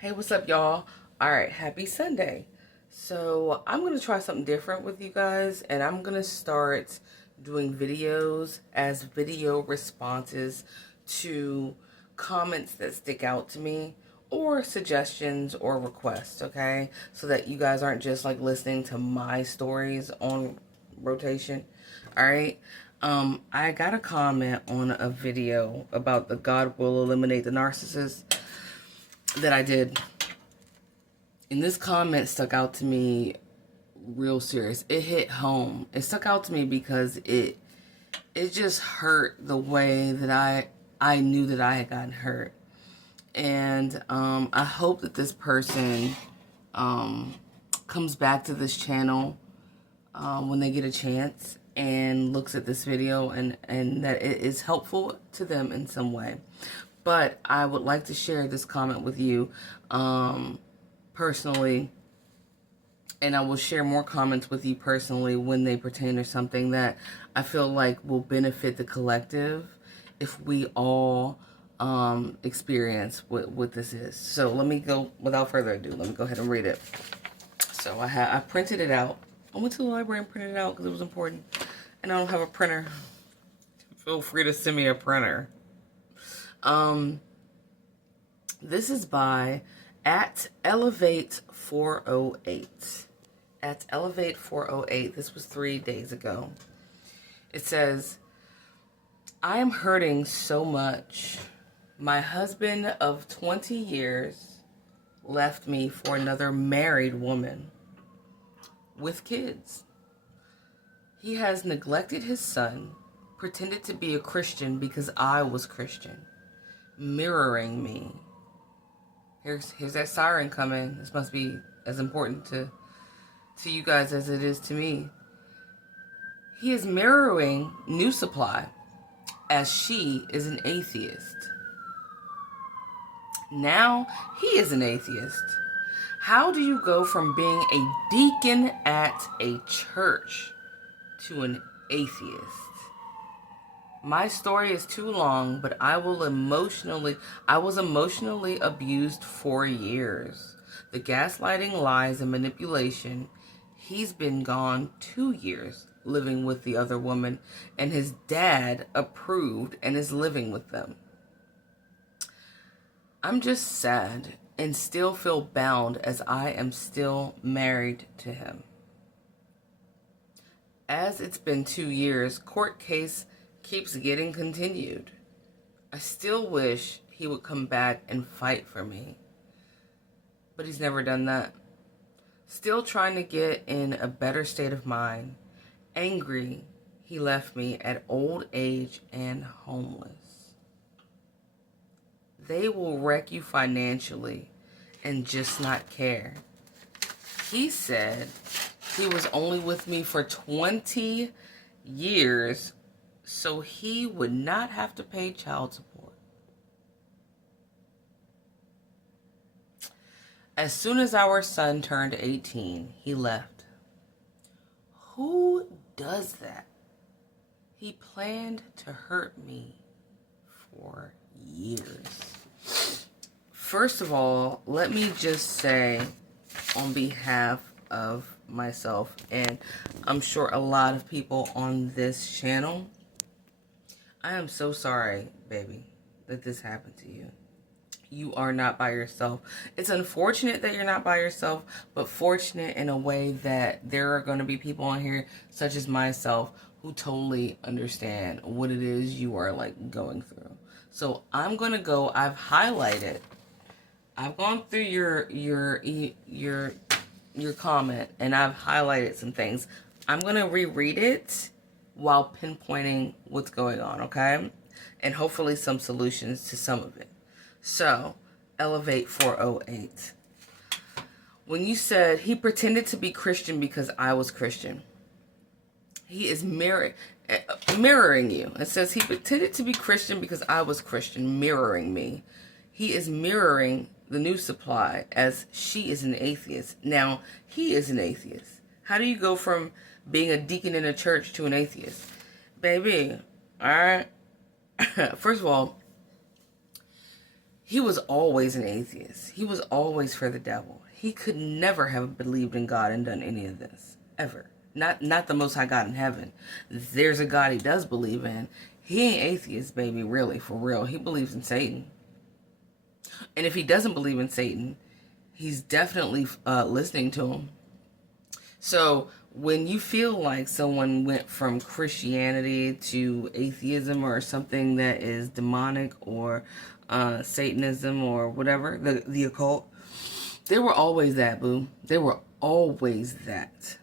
Hey, what's up, y'all? All right, happy Sunday. So, I'm going to try something different with you guys, and I'm going to start doing videos as video responses to comments that stick out to me or suggestions or requests, okay? So that you guys aren't just like listening to my stories on rotation. All right. I got a comment on a video about the God will eliminate the narcissist that I did. And this comment stuck out to me real serious. It hit home. It stuck out to me because it just hurt the way that I knew that I had gotten hurt. And I hope that this person comes back to this channel when they get a chance and looks at this video and that it is helpful to them in some way. But I would like to share this comment with you personally, and I will share more comments with you personally when they pertain to something that I feel like will benefit the collective if we all experience what this is. So let me go, without further ado, let me go ahead and read it. So I printed it out. I went to the library and printed it out because it was important. And I don't have a printer. Feel free to send me a printer. This is by at Elevate 408. At Elevate 408. This was 3 days ago. It says, I am hurting so much. My husband of 20 years left me for another married woman with kids. He has neglected his son, pretended to be a Christian because I was Christian, mirroring me. Here's that siren coming. This must be as important to you guys as it is to me. He is mirroring New Supply as she is an atheist. Now he is an atheist. How do you go from being a deacon at a church to an atheist? My story is too long, but I was emotionally abused for years. The gaslighting, lies, and manipulation. He's been gone 2 years living with the other woman, and his dad approved and is living with them. I'm just sad and still feel bound as I am still married to him. As it's been 2 years, court case keeps getting continued. I still wish he would come back and fight for me, but he's never done that. Still trying to get in a better state of mind. Angry he left me at old age and homeless. They will wreck you financially and just not care. He said he was only with me for 20 years so he would not have to pay child support. As soon as our son turned 18, he left. Who does that? He planned to hurt me for years. First of all, let me just say on behalf of myself, and I'm sure a lot of people on this channel, I am so sorry, baby, that this happened to you. You are not by yourself. It's unfortunate that you're not by yourself, but fortunate in a way that there are going to be people on here, such as myself, who totally understand what it is you are like going through. So I'm going to go, I've highlighted, I've gone through your comment, and I've highlighted some things. I'm going to reread it while pinpointing what's going on, okay? And hopefully some solutions to some of it. So, Elevate 408. When you said he pretended to be Christian because I was Christian, he is mirroring you. It says he pretended to be Christian because I was Christian, mirroring me. He is mirroring the New Supply as she is an atheist. Now, he is an atheist. How do you go from being a deacon in a church to an atheist? Baby, all right? First of all, he was always an atheist. He was always for the devil. He could never have believed in God and done any of this. Ever. Not the Most High God in heaven. There's a God he does believe in. He ain't atheist, baby, really, for real. He believes in Satan. And if he doesn't believe in Satan, he's definitely listening to him. So when you feel like someone went from Christianity to atheism or something that is demonic or Satanism or whatever, the occult, they were always that, boo. They were always that.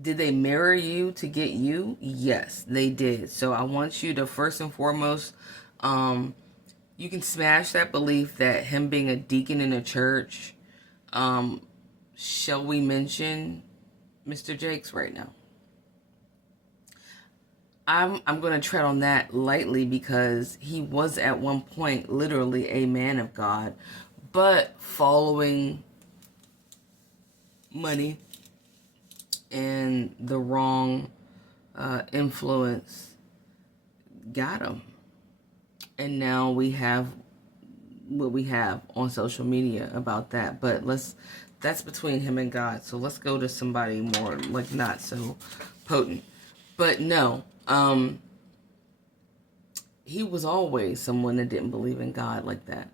Did they mirror you to get you? Yes, they did. So I want you to first and foremost, you can smash that belief that him being a deacon in a church, shall we mention Mr. Jakes right now? I'm going to tread on that lightly because he was at one point literally a man of God, but following money and the wrong influence got him. And now we have what we have on social media about that. But that's between him and God. So let's go to somebody more like not so potent. But no, he was always someone that didn't believe in God like that.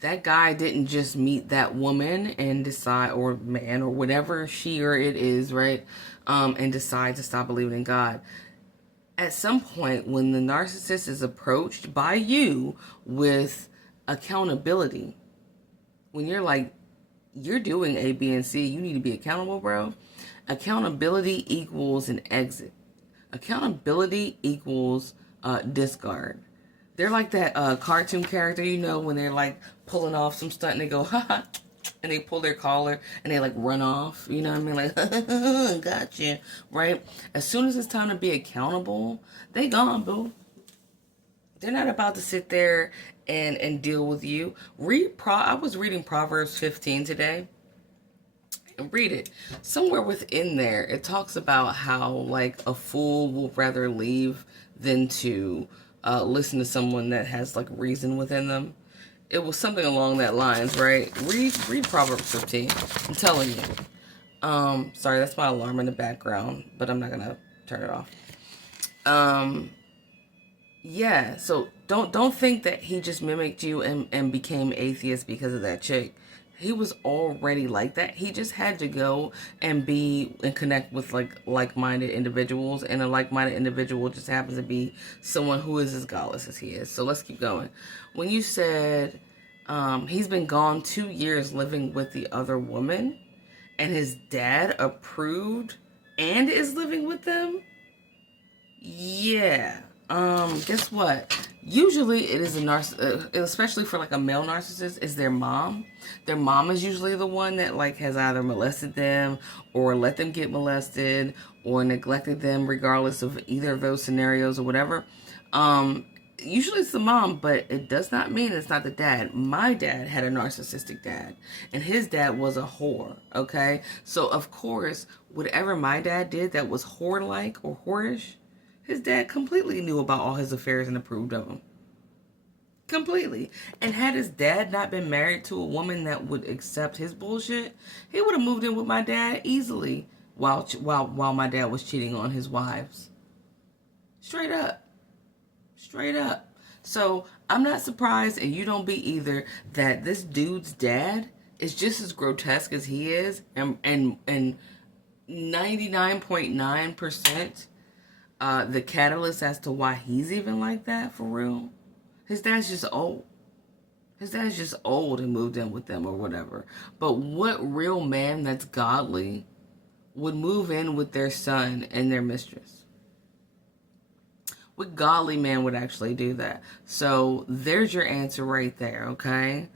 That guy didn't just meet that woman and decide, or man, or whatever she or it is, right? And decide to stop believing in God. At some point, when the narcissist is approached by you with accountability, when you're like, you're doing A, B, and C, you need to be accountable, bro. Accountability equals an exit. Accountability equals discard. They're like that cartoon character, you know, when they're like pulling off some stunt and they go, ha ha, and they pull their collar and they like run off, you know what I mean? Like, gotcha, right? As soon as it's time to be accountable, they gone, boo. They're not about to sit there and deal with you. I was reading Proverbs 15 today. Read it. Somewhere within there, it talks about how like a fool will rather leave than to listen to someone that has like reason within them. It was something along that lines, right? Read Proverbs 15. I'm telling you. Sorry, that's my alarm in the background, but I'm not gonna turn it off. Yeah, so don't think that he just mimicked you and became atheist because of that chick. He was already like that. He just had to go and be and connect with like-minded individuals, and a like-minded individual just happens to be someone who is as godless as he is. So let's keep going. When you said he's been gone 2 years living with the other woman, and his dad approved and is living with them, yeah. Guess what? Usually it is a narcissist, especially for like a male narcissist, is their mom. Their mom is usually the one that like has either molested them or let them get molested or neglected them, regardless of either of those scenarios or whatever. Usually it's the mom, but it does not mean it's not the dad. My dad had a narcissistic dad, and his dad was a whore, okay? So of course, whatever my dad did that was whore-like or whorish, his dad completely knew about all his affairs and approved of them. Completely. And had his dad not been married to a woman that would accept his bullshit, he would have moved in with my dad easily while my dad was cheating on his wives. Straight up. Straight up. So I'm not surprised, and you don't be either, that this dude's dad is just as grotesque as he is, and 99.9% the catalyst as to why he's even like that, for real. His dad's just old. His dad's just old and moved in with them or whatever. But what real man that's godly would move in with their son and their mistress? What godly man would actually do that? So there's your answer right there, okay?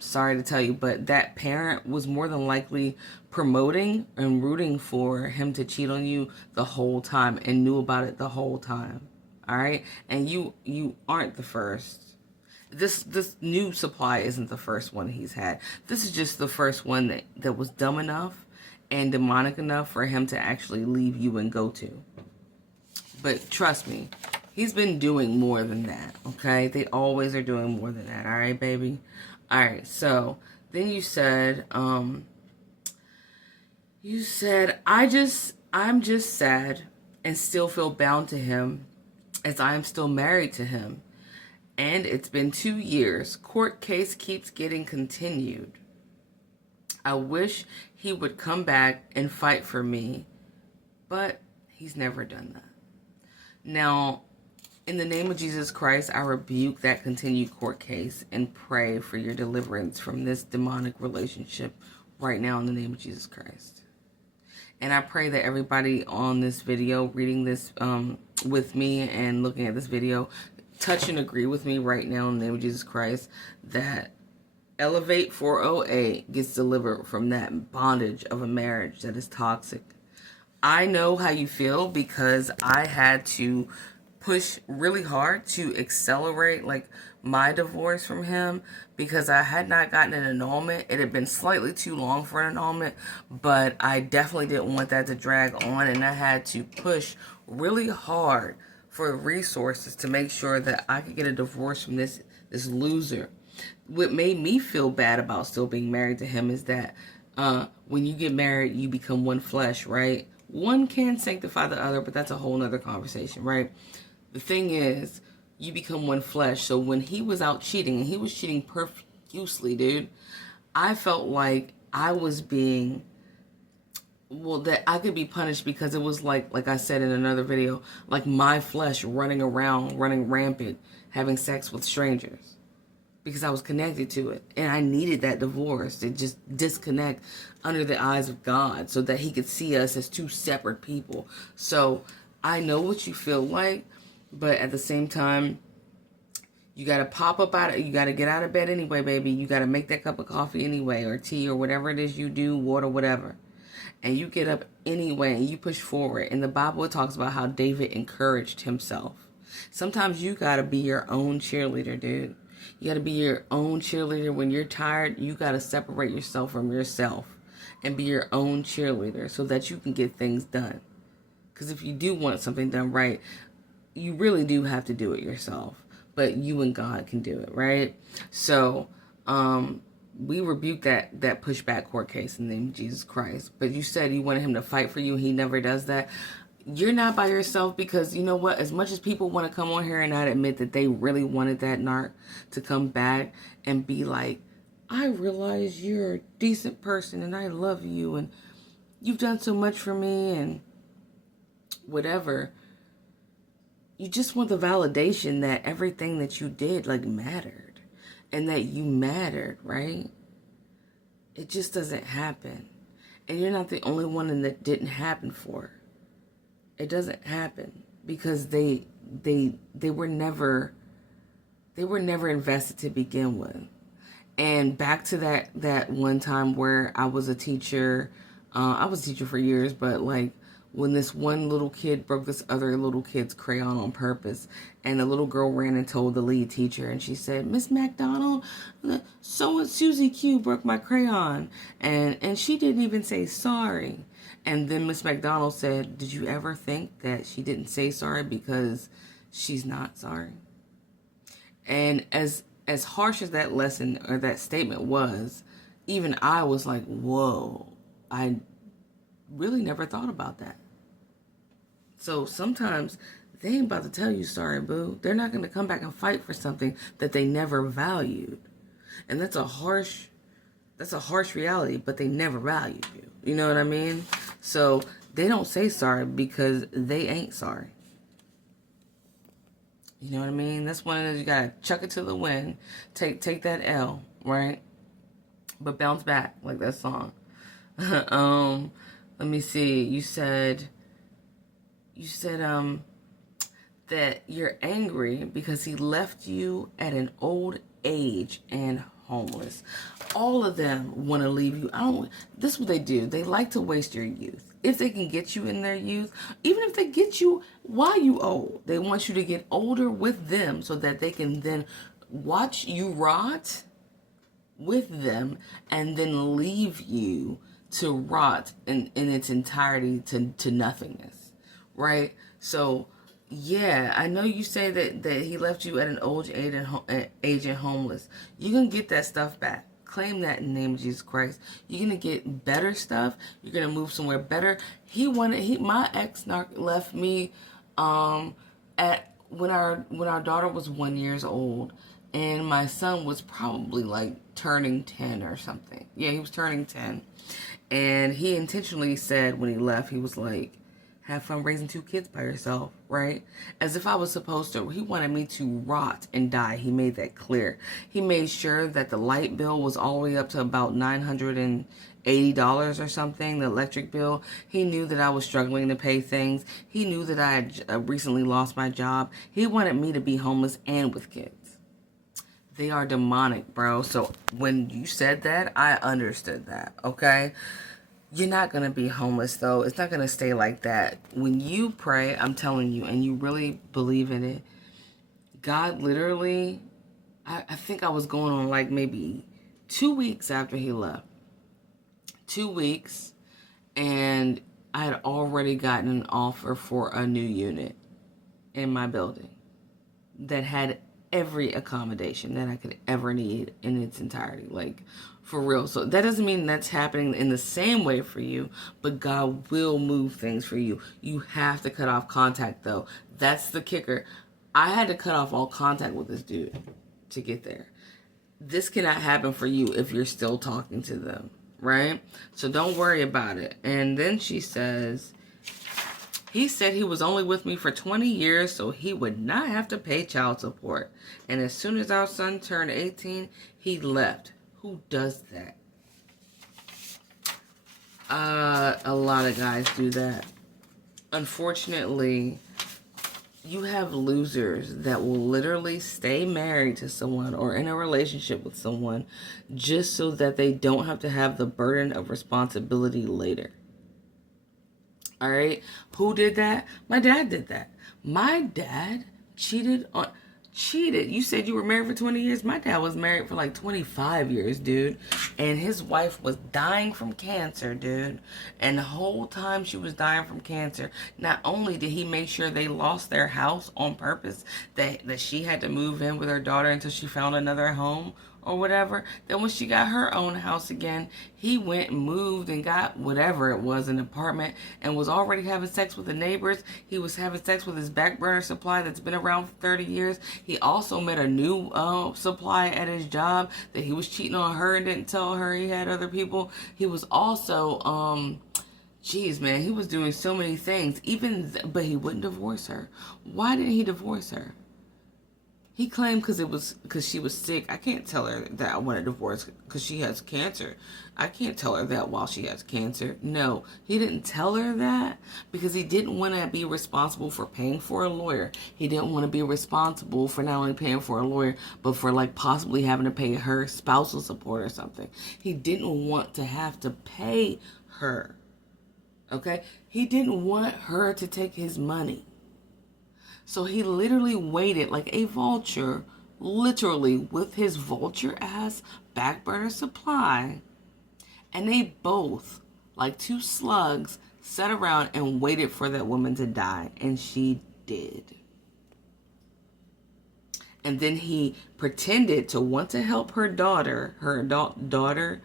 Sorry to tell you, but that parent was more than likely promoting and rooting for him to cheat on you the whole time and knew about it the whole time. All right? And you aren't the first. This new supply isn't the first one he's had. This is just the first one that was dumb enough and demonic enough for him to actually leave you and go to. But trust me, He's been doing more than that, okay? They always are doing more than that, all right, baby? All right, so then you said, I'm just sad and still feel bound to him as I am still married to him. And it's been 2 years. Court case keeps getting continued. I wish he would come back and fight for me, but he's never done that. Now, in the name of Jesus Christ, I rebuke that continued court case and pray for your deliverance from this demonic relationship right now in the name of Jesus Christ. And I pray that everybody on this video, reading this with me and looking at this video, touch and agree with me right now in the name of Jesus Christ that Elevate 408 gets delivered from that bondage of a marriage that is toxic. I know how you feel because I had to push really hard to accelerate like my divorce from him because I had not gotten an annulment. It had been slightly too long for an annulment, but I definitely didn't want that to drag on, and I had to push really hard for resources to make sure that I could get a divorce from this loser. What made me feel bad about still being married to him is that when you get married, you become one flesh, right? One can sanctify the other, but that's a whole nother conversation, right? The thing is, you become one flesh. So when he was out cheating, and he was cheating profusely, dude, I felt like I was being, that I could be punished because it was like I said in another video, like my flesh running around, running rampant, having sex with strangers. Because I was connected to it. And I needed that divorce to just disconnect under the eyes of God so that he could see us as two separate people. So I know what you feel like, but at the same time, you got to pop up out of, you got to get out of bed anyway, baby. You got to make that cup of coffee anyway, or tea, or whatever it is you do, water, whatever. And you get up anyway and you push forward. In the Bible, it talks about how David encouraged himself. Sometimes you got to be your own cheerleader, dude. You got to be your own cheerleader. When you're tired, you got to separate yourself from yourself and be your own cheerleader so that you can get things done. Because if you do want something done right, you really do have to do it yourself. But you and God can do it, right? So, we rebuke that pushback court case in the name of Jesus Christ. But you said you wanted him to fight for you. He never does that. You're not by yourself because, you know what, as much as people want to come on here and not admit that they really wanted that narc to come back and be like, I realize you're a decent person and I love you and you've done so much for me and whatever. You just want the validation that everything that you did mattered and that you mattered, right? It just doesn't happen. And you're not the only one that didn't happen for. It doesn't happen because they were never invested to begin with. And back to that one time where I was a teacher, I was a teacher for years, but when this one little kid broke this other little kid's crayon on purpose, and the little girl ran and told the lead teacher, and she said, Miss McDonald, Susie Q broke my crayon, and she didn't even say sorry. And then Miss McDonald said, did you ever think that she didn't say sorry because she's not sorry? And as harsh as that lesson or that statement was, even I was like, whoa, I really never thought about that. So sometimes they ain't about to tell you sorry, boo. They're not going to come back and fight for something that they never valued. And that's a harsh reality, but they never valued you. You know what I mean? So they don't say sorry because they ain't sorry. You know what I mean? That's one of those, you got to chuck it to the wind. Take that L, right? But bounce back, like that song. Let me see. You said that you're angry because he left you at an old age and homeless. All of them want to leave you. This is what they do. They like to waste your youth. If they can get you in their youth, even if they get you while you old, they want you to get older with them so that they can then watch you rot with them and then leave you to rot in its entirety to nothingness, right? So Yeah, I know you say that he left you at an old age and homeless. You can get that stuff back. Claim that in the name of Jesus Christ. You're gonna get better stuff. You're gonna move somewhere better. My ex narc left me at when our daughter was 1 year old, and my son was probably like turning 10 or something. Yeah, he was turning 10, and he intentionally said when he left, he was like, have fun raising 2 kids by yourself, right? As if I was supposed to. He wanted me to rot and die. He made that clear. He made sure that the light bill was all the way up to about $980 or something, the electric bill. He knew that I was struggling to pay things. He knew that I had recently lost my job. He wanted me to be homeless and with kids. They are demonic, bro. So when you said that, I understood that, okay? You're not going to be homeless, though. It's not going to stay like that. When you pray, I'm telling you, and you really believe in it, God literally, I think I was going on like maybe 2 weeks after he left. 2 weeks, and I had already gotten an offer for a new unit in my building that had every accommodation that I could ever need in its entirety. Like, for real. So that doesn't mean that's happening in the same way for you, but God will move things for you. You have to cut off contact, though. That's the kicker. I had to cut off all contact with this dude to get there. This cannot happen for you if you're still talking to them, right? So don't worry about it. And then she says, he said he was only with me for 20 years, so he would not have to pay child support. And as soon as our son turned 18, he left. Who does that? A lot of guys do that. Unfortunately, you have losers that will literally stay married to someone or in a relationship with someone just so that they don't have to have the burden of responsibility later. All right? Who did that? My dad did that. My dad cheated. You said you were married for 20 years. My dad was married for like 25 years, dude. And his wife was dying from cancer, dude. And the whole time she was dying from cancer, not only did he make sure they lost their house on purpose, that she had to move in with her daughter until she found another home or whatever. Then when she got her own house again, he went and moved and got whatever it was, an apartment, and was already having sex with the neighbors. He was having sex with his back burner supply that's been around for 30 years. He also met a new supply at his job that he was cheating on her and didn't tell her he had other people. He was also jeez, man, he was doing so many things. But he wouldn't divorce her. Why didn't he divorce her? He claimed because she was sick. I can't tell her that I want a divorce because she has cancer. I can't tell her that while she has cancer. No, he didn't tell her that because he didn't want to be responsible for paying for a lawyer. He didn't want to be responsible for not only paying for a lawyer, but for like possibly having to pay her spousal support or something. He didn't want to have to pay her. Okay? He didn't want her to take his money. So he literally waited like a vulture, literally with his vulture ass back burner supply. And they both, like two slugs, sat around and waited for that woman to die. And she did. And then he pretended to want to help her daughter, her adult daughter,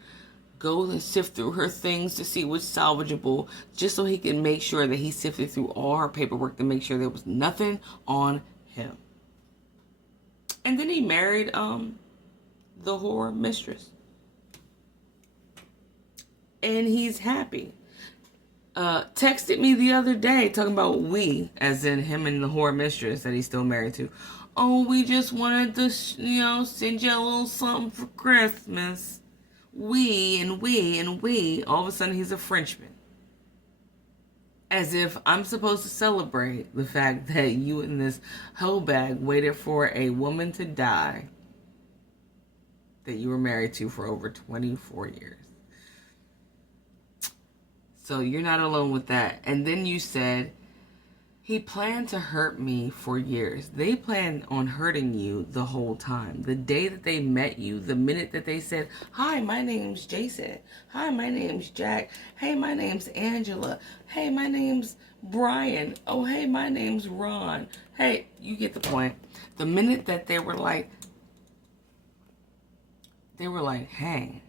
go and sift through her things to see what's salvageable, just so he can make sure that he sifted through all her paperwork to make sure there was nothing on him. And then he married the whore mistress. And he's happy. Texted me the other day talking about we, as in him and the whore mistress that he's still married to. Oh, we just wanted to, send you a little something for Christmas. We. All of a sudden, he's a Frenchman. As if I'm supposed to celebrate the fact that you and this hoe bag waited for a woman to die that you were married to for over 24 years. So you're not alone with that. And then you said, he planned to hurt me for years. They planned on hurting you the whole time. The day that they met you, the minute that they said, hi, my name's Jason. Hi, my name's Jack. Hey, my name's Angela. Hey, my name's Brian. Oh, hey, my name's Ron. Hey, you get the point. The minute that they were like, hey,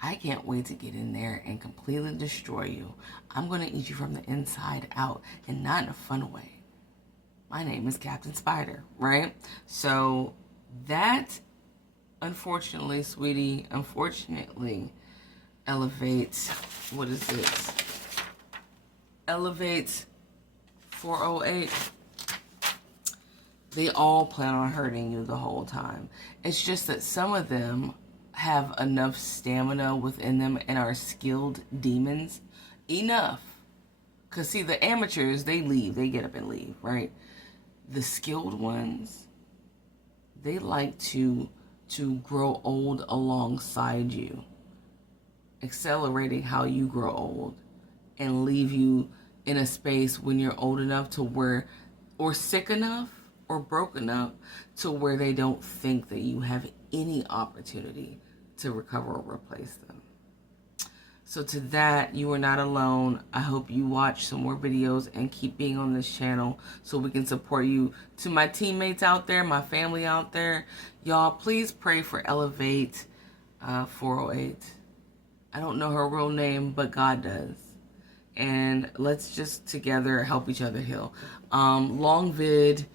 I can't wait to get in there and completely destroy you. I'm going to eat you from the inside out, and not in a fun way. My name is Captain Spider, right? So that, unfortunately, sweetie, elevates, what is this? Elevates 408. They all plan on hurting you the whole time. It's just that some of them have enough stamina within them and are skilled demons enough. Because, see, the amateurs, they leave. They get up and leave, right? The skilled ones, they like to grow old alongside you, accelerating how you grow old and leave you in a space when you're old enough to where, or sick enough or broke enough to where they don't think that you have any opportunity to recover or replace them. So to that, you are not alone. I hope you watch some more videos and keep being on this channel so we can support you. To my teammates out there, my family out there, y'all, please pray for Elevate 408. I don't know her real name, but God does. And let's just together help each other heal. Long vid.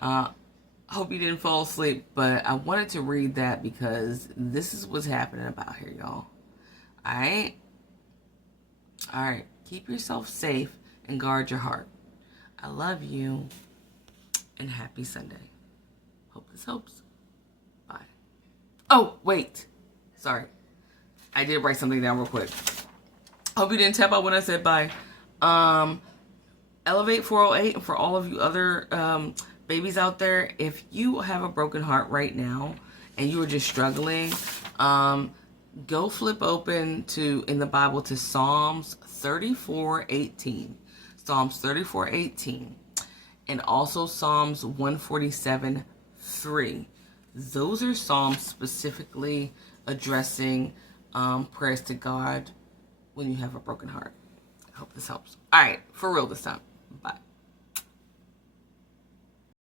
Hope you didn't fall asleep, but I wanted to read that because this is what's happening about here, y'all. Alright? Alright. Keep yourself safe and guard your heart. I love you. And happy Sunday. Hope this helps. Bye. Oh, wait. Sorry. I did write something down real quick. Hope you didn't tap out when I said bye. Elevate 408, and for all of you other babies out there, if you have a broken heart right now and you are just struggling, go flip open in the Bible to Psalms 34:18. Psalms 34:18. And also Psalms 147:3. Those are Psalms specifically addressing prayers to God when you have a broken heart. I hope this helps. All right, for real this time. Bye.